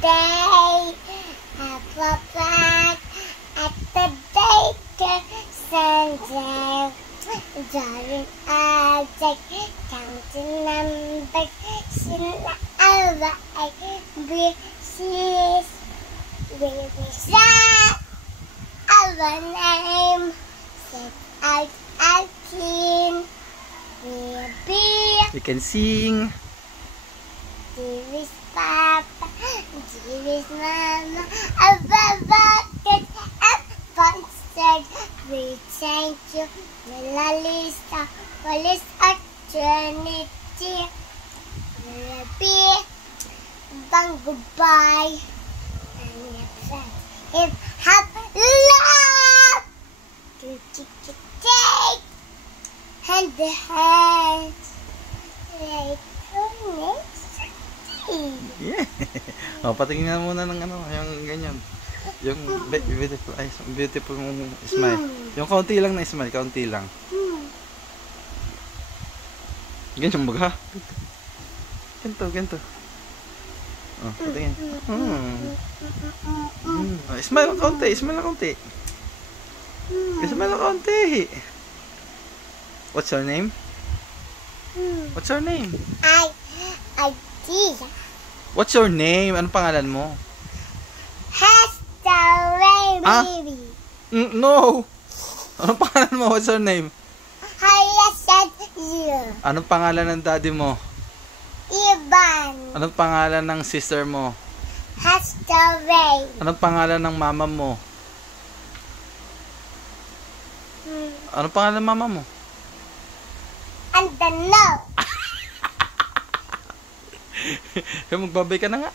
day. Have a flag at the daycare center. Drawing object, counting numbers, sila away, wishes, our name, set out our kin, we'll be, We can sing. dearest Papa, dearest Mama, a bucket and concert, we thank you, Mila Lisa, for this eternity, we'll be, bang goodbye, and your friends, if have love, to take, hand the hands, right from next day. Yeah. Oh, patingin nga muna ng ano, yung ganyan. Yung beautiful eyes, beautiful smile. Yung kaunti lang na smile, kaunti lang. Ganyan baga. Ganto. Oh, patingin. Smile ng kaunti, smile ng kaunti. Smile ng kaunti. What's your name? What's your name? Idea. What's your name? Anong pangalan mo? Hasta Ah? baby. No! Anong pangalan mo? What's your name? Haya said you. Anong pangalan ng daddy mo? Ivan. Anong pangalan ng sister mo? Hasta baby. Anong pangalan ng mama mo? Anong pangalan ng mama mo? And the no. Magbabay ka na nga.